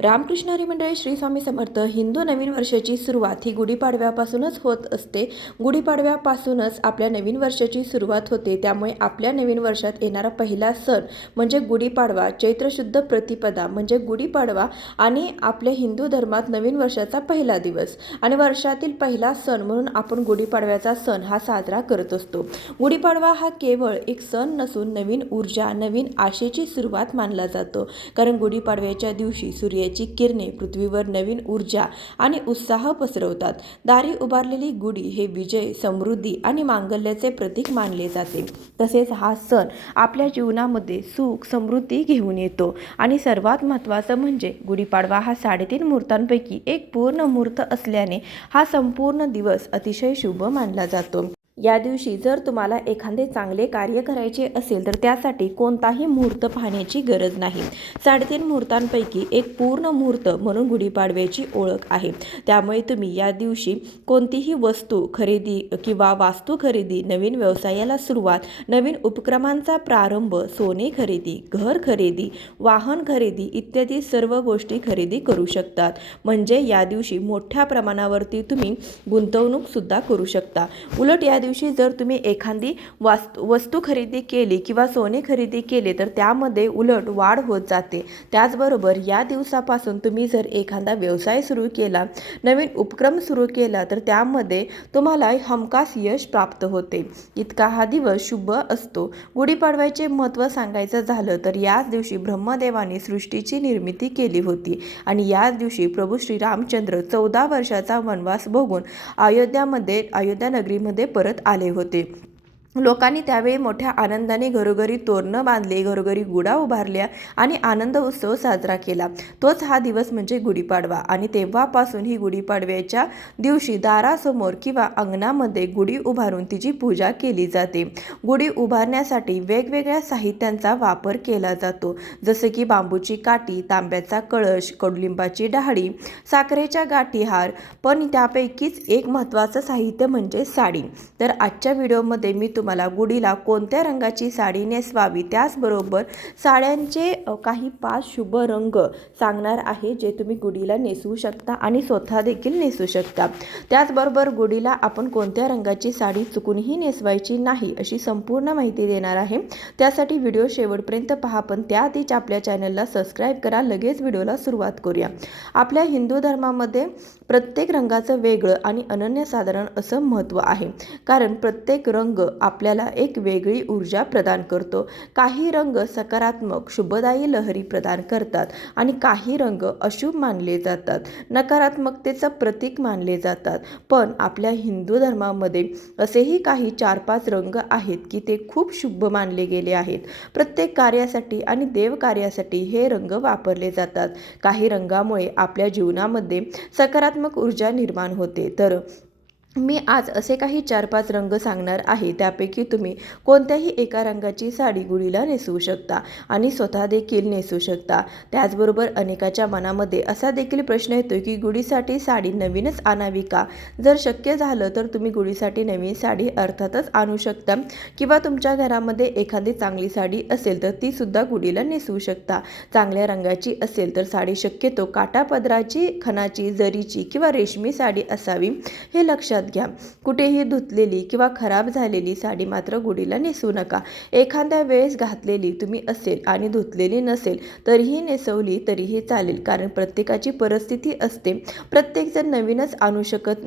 रामकृष्ण हरी मंडळी, श्री स्वामी समर्थ. हिंदू नवीन वर्षाची सुरुवात ही गुढीपाडव्यापासूनच होत असते. गुढीपाडव्यापासूनच आपल्या नवीन वर्षाची सुरुवात होते. त्यामुळे आपल्या नवीन वर्षात येणारा पहिला सण म्हणजे गुढीपाडवा. चैत्र शुद्ध प्रतिपदा म्हणजे गुढीपाडवा आणि आपल्या हिंदू धर्मात नवीन वर्षाचा पहिला दिवस आणि वर्षातील पहिला सण म्हणून आपण गुढीपाडव्याचा सण हा साजरा करत असतो. गुढीपाडवा हा केवळ एक सण नसून नवीन ऊर्जा, नवीन आशेची सुरुवात मानला जातो. कारण गुढीपाडव्याच्या दिवशी सूर्याची किरणे पृथ्वीवर नवीन ऊर्जा आणि उत्साह पसरवतात. दारी उभारलेली गुढी हे विजय, समृद्धी आणि मांगल्याचे प्रतीक मानले जाते. तसेच हा सण आपल्या जीवनामध्ये सुख, समृद्धी घेऊन येतो. आणि सर्वात महत्त्वाचं म्हणजे गुढीपाडवा हा 3.5 मुहूर्तांपैकी एक पूर्ण मुहूर्त असल्याने हा संपूर्ण दिवस अतिशय शुभ मानला जातो. या दिवशी जर तुम्हाला एखादे चांगले कार्य करायचे असेल तर त्यासाठी कोणताही मुहूर्त पाहण्याची गरज नाही. 3.5 मुहूर्तांपैकी एक पूर्ण मुहूर्त म्हणून गुढीपाडव्याची ओळख आहे. त्यामुळे तुम्ही या दिवशी कोणतीही वस्तू खरेदी किंवा वास्तू खरेदी, नवीन व्यवसायाला सुरुवात, नवीन उपक्रमांचा प्रारंभ, सोने खरेदी, घर खरेदी, वाहन खरेदी इत्यादी सर्व गोष्टी खरेदी करू शकतात. म्हणजे या दिवशी मोठ्या प्रमाणावरती तुम्ही गुंतवणूक सुद्धा करू शकता. उलट या दिवशी जर तुम्ही एखादी वस्तू खरेदी केली किंवा सोने खरेदी केले तर त्यामध्ये उलट वाढ होत जाते. त्याचबरोबर या दिवसापासून तुम्ही जर एखादा व्यवसाय सुरू केला, नवीन उपक्रम सुरू केला तर त्यामध्ये तुम्हाला हमखास यश प्राप्त होते. इतका हा दिवस शुभ असतो. गुढीपाडव्याचे महत्त्व सांगायचं झालं तर याच दिवशी ब्रह्मदेवाने सृष्टीची निर्मिती केली होती आणि याच दिवशी प्रभू श्रीरामचंद्र 14 वर्षाचा वनवास भोगून अयोध्या नगरीमध्ये परत आले होते. लोकांनी त्यावेळी मोठ्या आनंदाने घरोघरी तोरणं बांधले, घरोघरी गुढा उभारल्या आणि आनंद उत्सव साजरा केला. तोच हा दिवस म्हणजे गुढीपाडवा आणि तेव्हापासून ही गुढीपाडव्याच्या दिवशी दारासमोर किंवा अंगणामध्ये गुढी उभारून तिची पूजा केली जाते. गुढी उभारण्यासाठी वेगवेगळ्या साहित्यांचा वापर केला जातो, जसे की बांबूची काठी, तांब्याचा कळश, कडुलिंबाची डहाळी, साखरेच्या गाठी, हार. पण त्यापैकीच एक महत्त्वाचं साहित्य म्हणजे साडी. तर आजच्या व्हिडिओमध्ये मी तुम्हाला गुढीला कोणत्या रंगाची साडी नेसवावी, त्याचबरोबर साड्यांचे काही 5 शुभ रंग सांगणार आहे जे तुम्ही गुढीला नेसवू शकता आणि स्वतः देखील नेसू शकता. त्याचबरोबर गुढीला आपण कोणत्या रंगाची साडी चुकूनही नेसवायची नाही अशी संपूर्ण माहिती देणार आहे. त्यासाठी व्हिडिओ शेवटपर्यंत पहा, पण त्याआधीच आपल्या चॅनलला सबस्क्राईब करा. लगेच व्हिडिओला सुरुवात करूया. आपल्या हिंदू धर्मामध्ये प्रत्येक रंगाचं वेगळं आणि अनन्यसाधारण असं महत्त्व आहे. कारण प्रत्येक रंग आपल्याला एक वेगळी ऊर्जा प्रदान करतो. काही रंग सकारात्मक, शुभदायी लहरी प्रदान करतात आणि काही रंग अशुभ मानले जातात, नकारात्मकतेचं प्रतीक मानले जातात. पण आपल्या हिंदू धर्मामध्ये असेही काही 4-5 रंग आहेत की ते खूप शुभ मानले गेले आहेत. प्रत्येक कार्यासाठी आणि देवकार्यासाठी हे रंग वापरले जातात. काही रंगामुळे आपल्या जीवनामध्ये सकारात्मक ऊर्जा निर्माण होते. तर मी आज असे काही 4-5 रंग सांगणार आहे. त्यापैकी तुम्ही कोणत्याही एका रंगाची साडी गुढीला नेसवू शकता आणि स्वतः देखील नेसू शकता. त्याचबरोबर अनेकाच्या मनामध्ये असा देखील प्रश्न येतो की गुढीसाठी साडी नवीनच आणावी का? जर शक्य झालं तर तुम्ही गुढीसाठी नवीन साडी अर्थातच आणू शकता किंवा तुमच्या घरामध्ये एखादी चांगली साडी असेल तर ती सुद्धा गुढीला नेसवू शकता. चांगल्या रंगाची असेल तर साडी शक्यतो काठापदराची, खणाची, जरीची किंवा रेशमी साडी असावी हे लक्षात घ्या. कुठेही धुतलेली किंवा खराब झालेली साडी मात्र गुढीला नेसवू नका. एखाद्या वेळेस घातलेली तुम्ही असेल आणि धुतलेली नसेल तरीही नेसवली तरीही चालेल. कारण प्रत्येकाची परिस्थिती असते. प्रत्येकजण नवीनच आणू शकत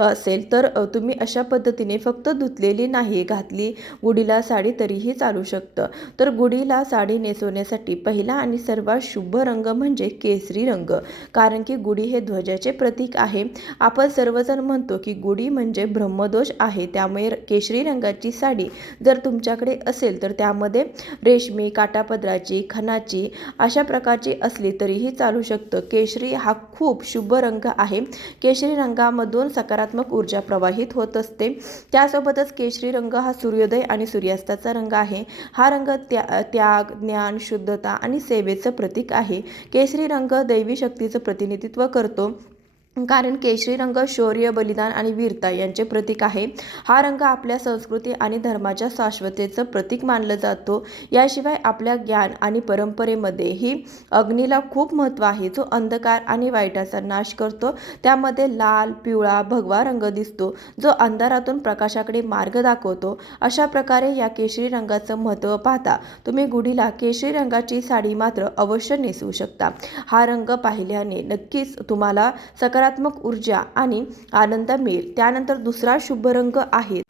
असेल तर तुम्ही अशा पद्धतीने फक्त धुतलेली नाही घातली गुढीला साडी तरीही चालू शकतं. तर गुढीला साडी नेसवण्यासाठी पहिला आणि सर्वात शुभ रंग म्हणजे केसरी रंग. कारण की गुढी हे ध्वजाचे प्रतीक आहे. आपण सर्वजण म्हणतो की गुढी म्हणजे ब्रह्मदोष आहे. त्यामुळे केशरी रंगाची साडी जर तुमच्याकडे असेल तर त्यामध्ये रेशमी, काठापदराची, खणाची अशा प्रकारची असली तरीही चालू शकतं. केशरी हा खूप शुभ रंग आहे. केशरी रंगामधून सकारात्मक ऊर्जा प्रवाहित होत असते. त्यासोबतच केशरी रंग हा सूर्योदय आणि सूर्यास्ताचा रंग आहे. हा रंग त्याग, ज्ञान, शुद्धता आणि सेवेचं प्रतीक आहे. केशरी रंग दैवी शक्तीचं प्रतिनिधित्व करतो. कारण केशरी रंग शौर्य, बलिदान आणि वीरता यांचे प्रतीक आहे. हा रंग आपल्या संस्कृती आणि धर्माच्या शाश्वततेचं प्रतीक मानला जातो. याशिवाय आपल्या ज्ञान आणि परंपरेमध्येही अग्नीला खूप महत्त्व आहे, जो अंधकार आणि वाईटाचा नाश करतो. त्यामध्ये लाल, पिवळा, भगवा रंग दिसतो, जो अंधारातून प्रकाशाकडे मार्ग दाखवतो. अशा प्रकारे या केशरी रंगाचं महत्त्व पाहता तुम्ही गुढीला केशरी रंगाची साडी मात्र अवश्य नेसवू शकता. हा रंग पाहिल्याने नक्कीच तुम्हाला सकारात्मक ऊर्जा आणि आनंद मिळेल. त्यानंतर दुसरा शुभ रंग आहे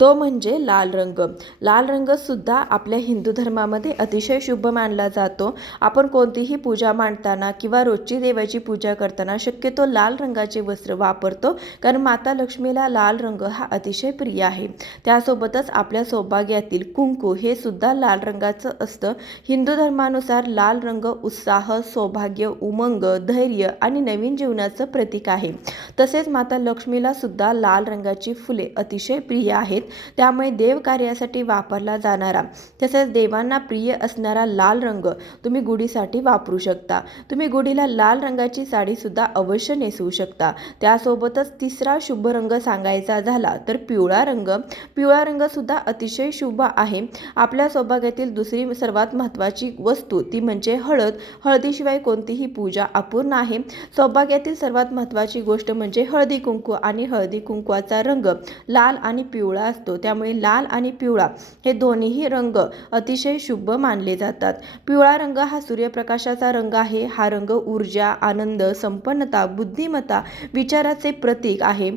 तो म्हणजे लाल रंग. लाल रंग सुद्धा आपल्या हिंदू धर्मामध्ये अतिशय शुभ मानला जातो. आपण कोणतीही पूजा मांडताना किंवा रोजची देवाची पूजा करताना शक्यतो लाल रंगाचे वस्त्र वापरतो, कारण माता लक्ष्मीला लाल रंग हा अतिशय प्रिय आहे. त्यासोबतच आपल्या सौभाग्यातील कुंकू हे सुद्धा लाल रंगाचं असतं. हिंदू धर्मानुसार लाल रंग उत्साह, सौभाग्य, उमंग, धैर्य आणि नवीन जीवनाचं प्रतीक आहे. तसेच माता लक्ष्मीला सुद्धा लाल रंगाची फुले अतिशय प्रिय आहेत. त्यामुळे देव कार्यासाठी वापरला जाणारा तसेच देवांना प्रिय असणारा लाल रंग तुम्ही गुढीसाठी वापरू शकता. तुम्ही गुढीला लाल रंगाची साडी सुद्धा अवश्य नेसवू शकता. त्यासोबतच तिसरा शुभ रंग सांगायचा झाला तर पिवळा रंग. पिवळा रंग सुद्धा अतिशय शुभ आहे. आपल्या सौभाग्यातील दुसरी सर्वात महत्त्वाची वस्तू ती म्हणजे हळद. हळदीशिवाय कोणतीही पूजा अपूर्ण आहे. सौभाग्यातील सर्वात महत्त्वाची गोष्ट म्हणजे हळदी कुंकू आणि हळदी कुंकवाचा रंग लाल आणि पिवळा असतो. त्यामुळे लाल आणि पिवळा हे दोन्हीही रंग अतिशय शुभ मानले जातात. पिवळा रंग हा सूर्यप्रकाशाचा रंग आहे. हा रंग ऊर्जा, आनंद, संपन्नता, बुद्धिमत्ता, विचाराचे प्रतीक आहे.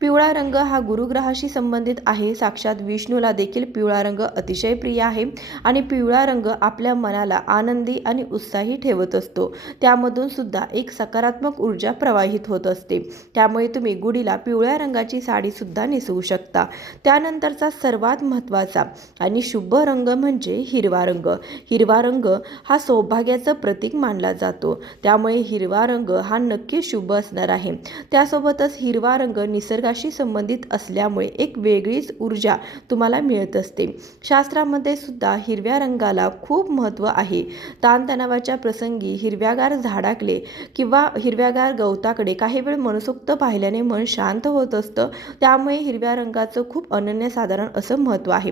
पिवळा रंग हा गुरुग्रहाशी संबंधित आहे. साक्षात विष्णूला देखील पिवळा रंग अतिशय प्रिय आहे आणि पिवळा रंग आपल्या मनाला आनंदी आणि उत्साही ठेवत असतो. त्यामधून सुद्धा एक सकारात्मक ऊर्जा प्रवाहित होत असते. त्यामुळे तुम्ही गुढीला पिवळ्या रंगाची साडी सुद्धा नेसवू शकता. त्यानंतरचा सर्वात महत्त्वाचा आणि शुभ रंग म्हणजे हिरवा रंग. हिरवा रंग हा सौभाग्याचं प्रतीक मानला जातो. त्यामुळे हिरवा रंग हा नक्की शुभ असणार आहे. त्यासोबतच हिरवा रंग निसर्गाशी संबंधित असल्यामुळे एक वेगळीच ऊर्जा तुम्हाला मिळत असते. शास्त्रामध्ये सुद्धा हिरव्या रंगाला खूप महत्त्व आहे. ताणतणावाच्या प्रसंगी हिरव्यागार झाडाकडे किंवा हिरव्यागार गवताकडे काही वेळ मनसोक्त पाहिल्याने मन शांत होत असतं. त्यामुळे हिरव्या रंगाचं खूप अनन्यसाधारण असं महत्त्व आहे.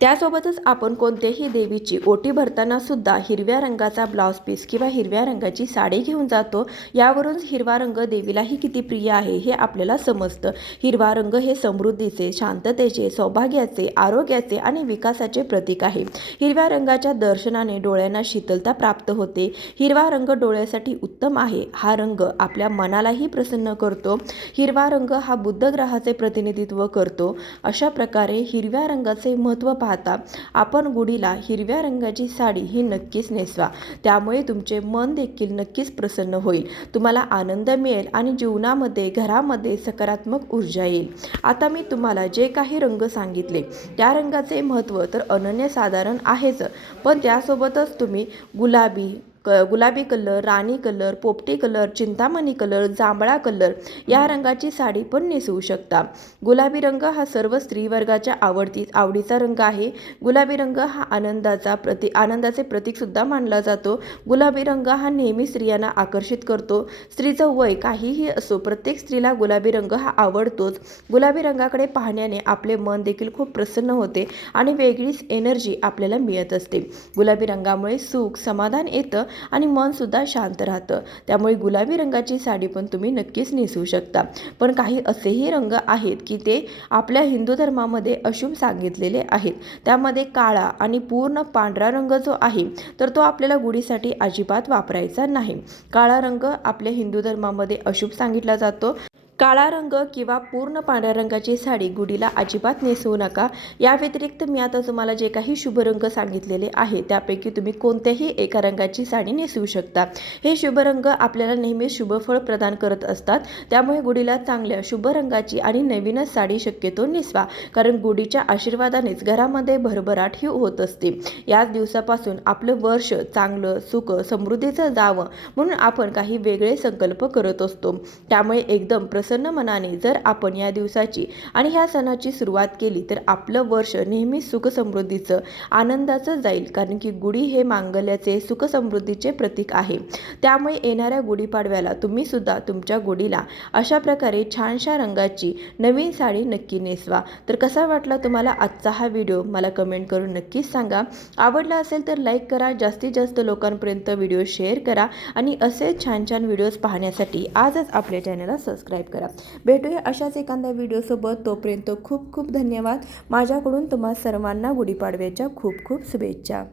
त्यासोबतच आपण कोणत्याही देवीची ओटी भरताना सुद्धा हिरव्या रंगाचा ब्लाउज पीस किंवा हिरव्या रंगाची साडी घेऊन जातो. यावरून हिरवा रंग देवीलाही किती प्रिय आहे हे आपल्याला समजतं. हिरवा रंग हे समृद्धीचे, शांततेचे, सौभाग्याचे, आरोग्याचे आणि विकासाचे प्रतीक आहे. हिरव्या रंगाच्या दर्शनाने डोळ्यांना शीतलता प्राप्त होते. हिरवा रंग डोळ्यासाठी उत्तम आहे. हा रंग आपल्या मनालाही प्रसन्न करतो. हिरवा रंग हा बुध ग्रहाचे प्रतिनिधित्व करतो. अशा प्रकारे हिरव्या रंगाचे महत्त्व पाहता आपण गुढीला हिरव्या रंगाची साडी ही नक्कीच नेसवा. त्यामुळे तुमचे मन देखील नक्कीच प्रसन्न होईल. तुम्हाला आनंद मिळेल आणि जीवनामध्ये, घरामध्ये सकारात्मक ऊर्जा येईल. आता मी तुम्हाला जे काही रंग सांगितले त्या रंगाचे महत्त्व तर अनन्यसाधारण आहेच, पण त्यासोबतच तुम्ही गुलाबी कलर, राणी कलर, पोपटी कलर, चिंतामणी कलर, जांभळा कलर या रंगाची साडी पण नेसवू शकता. गुलाबी रंग हा सर्व स्त्रीवर्गाच्या आवडीचा रंग आहे. गुलाबी रंग हा आनंदाचे प्रतीक सुद्धा मानला जातो. गुलाबी रंग हा नेहमी स्त्रियांना आकर्षित करतो. स्त्रीचं वय काहीही असो, प्रत्येक स्त्रीला गुलाबी रंग हा आवडतोच. गुलाबी रंगाकडे पाहण्याने आपले मन देखील खूप प्रसन्न होते आणि वेगळीच एनर्जी आपल्याला मिळत असते. गुलाबी रंगामुळे सुख, समाधान येतं आणि मन सुद्धा शांत राहतं. त्यामुळे गुलाबी रंगाची साडी पण तुम्ही नक्कीच नेसवू शकता. पण काही असेही रंग आहेत की ते आपल्या हिंदू धर्मामध्ये अशुभ सांगितलेले आहेत. त्यामध्ये काळा आणि पूर्ण पांढरा रंग जो आहे तर तो आपल्याला गुढीसाठी अजिबात वापरायचा नाही. काळा रंग आपल्या हिंदू धर्मामध्ये अशुभ सांगितला जातो. काळा रंग किंवा पूर्ण पांढऱ्या रंगाची साडी गुढीला अजिबात नेसवू नका. या व्यतिरिक्त मी आता तुम्हाला जे काही शुभ रंग सांगितलेले आहे त्यापैकी तुम्ही कोणत्याही एका रंगाची साडी नेसवू शकता. हे शुभ रंग आपल्याला नेहमी शुभ फळ प्रदान करत असतात. त्यामुळे गुढीला चांगल्या शुभ रंगाची आणि नवीनच साडी शक्यतो नेसवा, कारण गुढीच्या आशीर्वादानेच घरामध्ये भरभराट ही होत असते. याच दिवसापासून आपलं वर्ष चांगलं, सुख, समृद्धीचं जावं म्हणून आपण काही वेगळे संकल्प करत असतो. त्यामुळे एकदम प्रसन्न मनाने जर आपण या दिवसाची आणि ह्या सणाची सुरुवात केली तर आपलं वर्ष नेहमी सुखसमृद्धीचं आनंदाचं जाईल, कारण की गुढी हे मांगल्याचे सुखसमृद्धीचे प्रतीक आहे। त्यामुळे येणाऱ्या गुढीपाडव्याला तुम्ही सुद्धा तुमच्या गुढीला अशा प्रकारे छानशा रंगाची नवीन साडी नक्की नेसवा। तर कसा वाटला तुम्हाला आजचा हा व्हिडिओ मला कमेंट करून नक्कीच सांगा। आवडला असेल तर लाईक करा, जास्तीत जास्त लोकांपर्यंत व्हिडिओ शेअर करा आणि असे छान छान व्हिडिओज पाहण्यासाठी आजच आपल्या चॅनलला सबस्क्राईब करा। भेटूया अशाच एखाद्या व्हिडिओसोबत, तोपर्यंत खूप खूप धन्यवाद। माझ्याकडून तुम्हा सर्वांना गुढीपाडव्याच्या खूप खूप शुभेच्छा।